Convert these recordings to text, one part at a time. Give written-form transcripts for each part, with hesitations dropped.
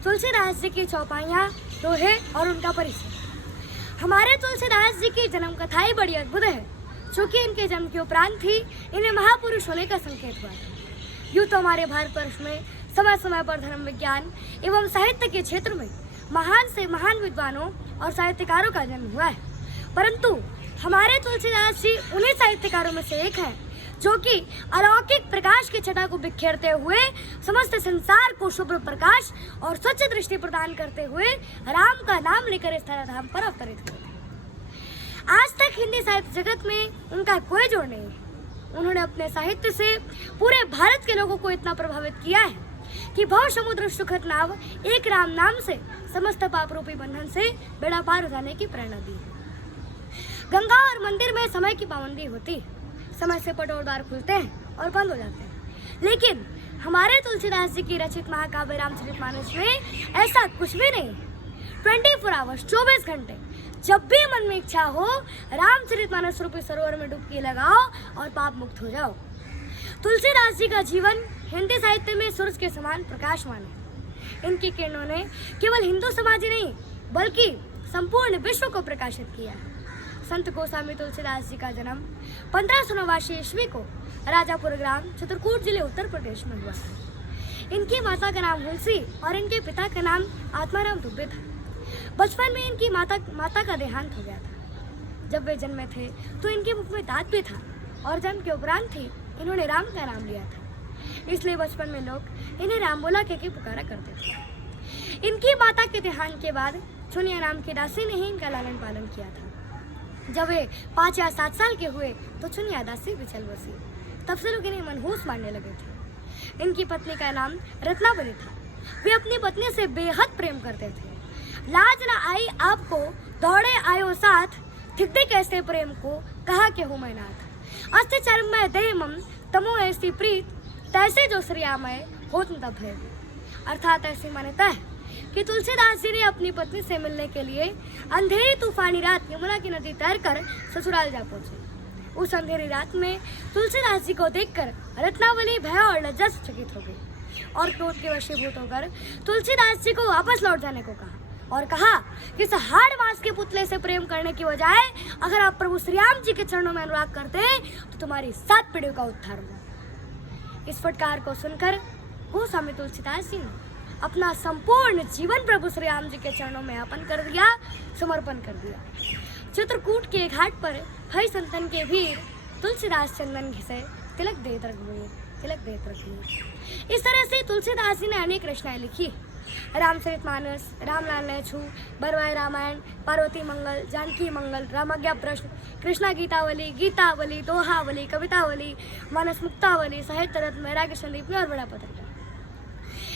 तुलसीदास जी की चौपाइयाँ, दोहे और उनका परिचय। हमारे तुलसीदास जी की जन्म कथा ही बड़ी अद्भुत है। चूंकि इनके जन्म के उपरांत ही इन्हें महापुरुष होने का संकेत हुआ था। यूँ तो हमारे भारतवर्ष में समय समय पर धर्म विज्ञान एवं साहित्य के क्षेत्र में महान से महान विद्वानों और साहित्यकारों का जन्म हुआ है, परंतु हमारे तुलसीदास जी उन्हीं साहित्यकारों में से एक हैं जो कि अलौकिक प्रकाश की छटा को बिखेरते हुए समस्त संसार को शुभ्र प्रकाश और स्वच्छ दृष्टि प्रदान करते हुए राम का नाम लेकर इस धराधाम पर अवतरित हुए। आज तक हिंदी साहित्य जगत में उनका कोई जोड़ नहीं है। उन्होंने अपने साहित्य से पूरे भारत के लोगों को इतना प्रभावित किया है कि भव समुद्र सुखद नाव एक राम नाम से समस्त पाप रूपी बंधन से बेड़ा पार हो जाने की प्रेरणा दी। गंगा और मंदिर में समय की पाबंदी होती है, समय से पट और द्वार खुलते हैं और बंद हो जाते हैं, लेकिन हमारे तुलसीदास जी की रचित महाकाव्य रामचरितमानस में ऐसा कुछ भी नहीं है। 24 आवर्स 24 घंटे जब भी मन में इच्छा हो रामचरितमानस रूपी सरोवर में डुबकी लगाओ और पाप मुक्त हो जाओ। तुलसीदास जी का जीवन हिंदी साहित्य में सूरज के समान प्रकाशमान है। इनकी किरणों ने केवल हिंदू समाज ही नहीं बल्कि संपूर्ण विश्व को प्रकाशित किया है। संत गोस्वामी तुलसीदास जी का जन्म 1589 ईस्वी को राजापुर ग्राम चित्रकूट जिले उत्तर प्रदेश में हुआ। इनकी माता का नाम हुलसी और इनके पिता का नाम आत्माराम दुबे था। बचपन में इनकी माता का देहांत हो गया था। जब वे जन्मे थे तो इनके मुख में दांत भी था और जन्म के उपरांत ही इन्होंने राम का नाम लिया था, इसलिए बचपन में लोग इन्हें राम बोला के पुकारा करते थे। इनकी माता के देहांत के बाद चुनिया नाम की दासी ने ही इनका लालन पालन किया था। जब वे 5 या 7 साल के हुए तो चुनिया दासी भी चल बसी। तब से लोग इन्हें मनहूस मानने लगे थे। इनकी पत्नी का नाम रत्नावली था। वे अपनी पत्नी से बेहद प्रेम करते थे। लाज न आई आपको दौड़े आयो साथ, थिकते कैसे प्रेम को कहा के हूँ मैं नाथ। अस्ति चरम में देह मम तमो ऐसी प्रीत, तैसे जो श्रियामय होत न तब है। अर्थात ऐसी मान्यता है कि तुलसीदास जी ने अपनी पत्नी से मिलने के लिए अंधेरी तूफानी रात यमुना की नदी तैरकर ससुराल जा पहुंचे। उस अंधेरी रात में तुलसीदास जी को देखकर रत्नावली भय और लज्जा से चकित हो गई और क्रोध के वशीभूत होकर तुलसीदास जी को वापस लौट जाने को कहा और कहा कि इस हाड़ मांस के पुतले से प्रेम करने की बजाय अगर आप प्रभु श्री राम जी के चरणों में अनुराग करते तो तुम्हारी 7 पीढ़ियों का उद्धार होगा। इस फटकार को सुनकर गोस्वामी तुलसीदास जी ने अपना संपूर्ण जीवन प्रभु श्री राम जी के चरणों में अर्पण कर दिया, समर्पण कर दिया। चित्रकूट के घाट पर भय संतन के वीर तुलसीदास चंदन घिसे तिलक देत रघुवीर। इस तरह से तुलसीदास जी ने अनेक रचनाएं लिखी। रामचरितमानस, रामलाल नेछू, बरवाई रामायण, पार्वती मंगल, जानकी मंगल, रामाज्ञा प्रश्न, कृष्णा गीतावली, गीतावली, दोहावली, कवितावली, मानस मुक्तावली, साहित्य रत्न, वैराग्य संदीप और बड़ा पत्र।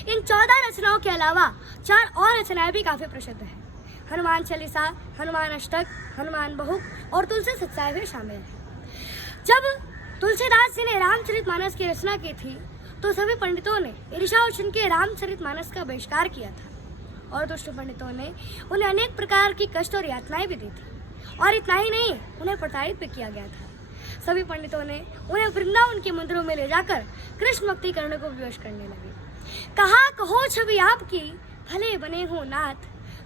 इन 14 रचनाओं के अलावा 4 और रचनाएं भी काफी प्रसिद्ध हैं। हनुमान चालीसा, हनुमान अष्टक, हनुमान बहुक और तुलसी सत्साई भी शामिल है। जब तुलसीदास जी ने रामचरितमानस की रचना की थी तो सभी पंडितों ने ईर्ष्यावश के रामचरितमानस का बहिष्कार किया था और दुष्ट पंडितों ने उन्हें अनेक प्रकार की कष्ट और यातनाएं भी दी थी और इतना ही नहीं, उन्हें प्रताड़ित भी किया गया था। सभी पंडितों ने उन्हें वृंदावन के मंदिरों में ले जाकर कृष्ण भक्ति करने को विवश करने लगे। कहा कहो छवि आपकी भले बने हो नाथ,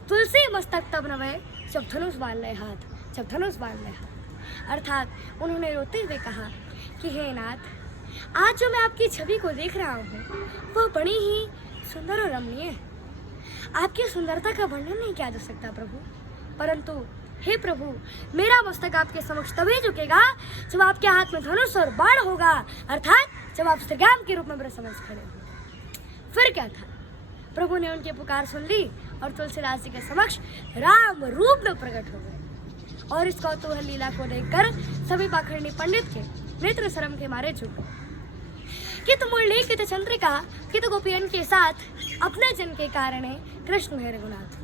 तुलसी मस्तक तब नवे जब धनुष बांध ले हाथ। अर्थात उन्होंने रोते हुए कहा कि हे नाथ, आज जो मैं आपकी छवि को देख रहा हूँ वह बड़ी ही सुंदर और रमणीय है। आपकी सुंदरता का वर्णन नहीं किया जा सकता प्रभु, परंतु हे प्रभु, मेरा मस्तक आपके समक्ष तभी झुकेगा जब आपके हाथ में धनुष और बाण होगा, अर्थात जब आप श्रीराम के रूप में मेरे समक्ष खड़े हो। फिर क्या था, प्रभु ने उनकी पुकार सुन ली और तुलसीदास जी के समक्ष राम रूप में प्रकट हो गए और इस कौतूहल लीला को देखकर सभी पाखंडी पंडित के नेत्र शर्म के मारे झुक गए। कित मुरली कित चंद्रिका कित गोपियन के साथ अपने जन के कारण कृष्ण है रघुनाथ।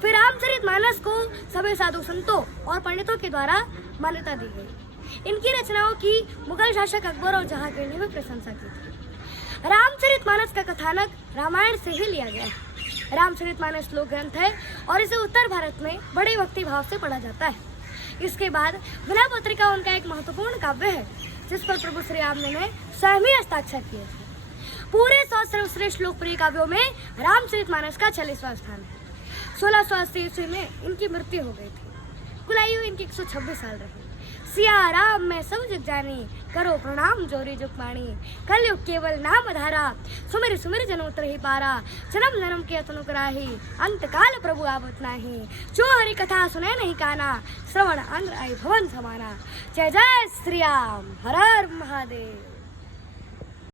फिर रामचरितमानस को सभी साधु संतों और पंडितों के द्वारा मान्यता दी गई। इनकी रचनाओं की मुगल शासक अकबर और जहांगीर ने भी प्रशंसा की थी। रामचरितमानस का कथानक रामायण से ही लिया गया है। रामचरितमानस लोक ग्रंथ है और इसे उत्तर भारत में बड़े भक्ति भाव से पढ़ा जाता है। इसके बाद विनय पत्रिका उनका एक महत्वपूर्ण काव्य है जिस पर प्रभु श्री राम ने स्वयं ही हस्ताक्षर किए थे। पूरे 100 सर्वश्रेष्ठ लोकप्रिय काव्यों में रामचरितमानस का 46वां स्थान है। 1680 ईस्वी में इनकी मृत्यु हो गई थी। कुल आयु इनकी 126 साल रही। सिया राम मैं सब जग जानी, करो प्रणाम जोरी जुग पाणी। कलयुग केवल नाम धारा, सुमिर सुमिर जनो तरहि पारा। जन्म जन्म के अतनु कराही, अंत काल प्रभु आवत नाही। जो हरि कथा सुने नहीं काना, श्रवण अंग आई भवन समाना। जय जय श्री राम, हर हर महादेव।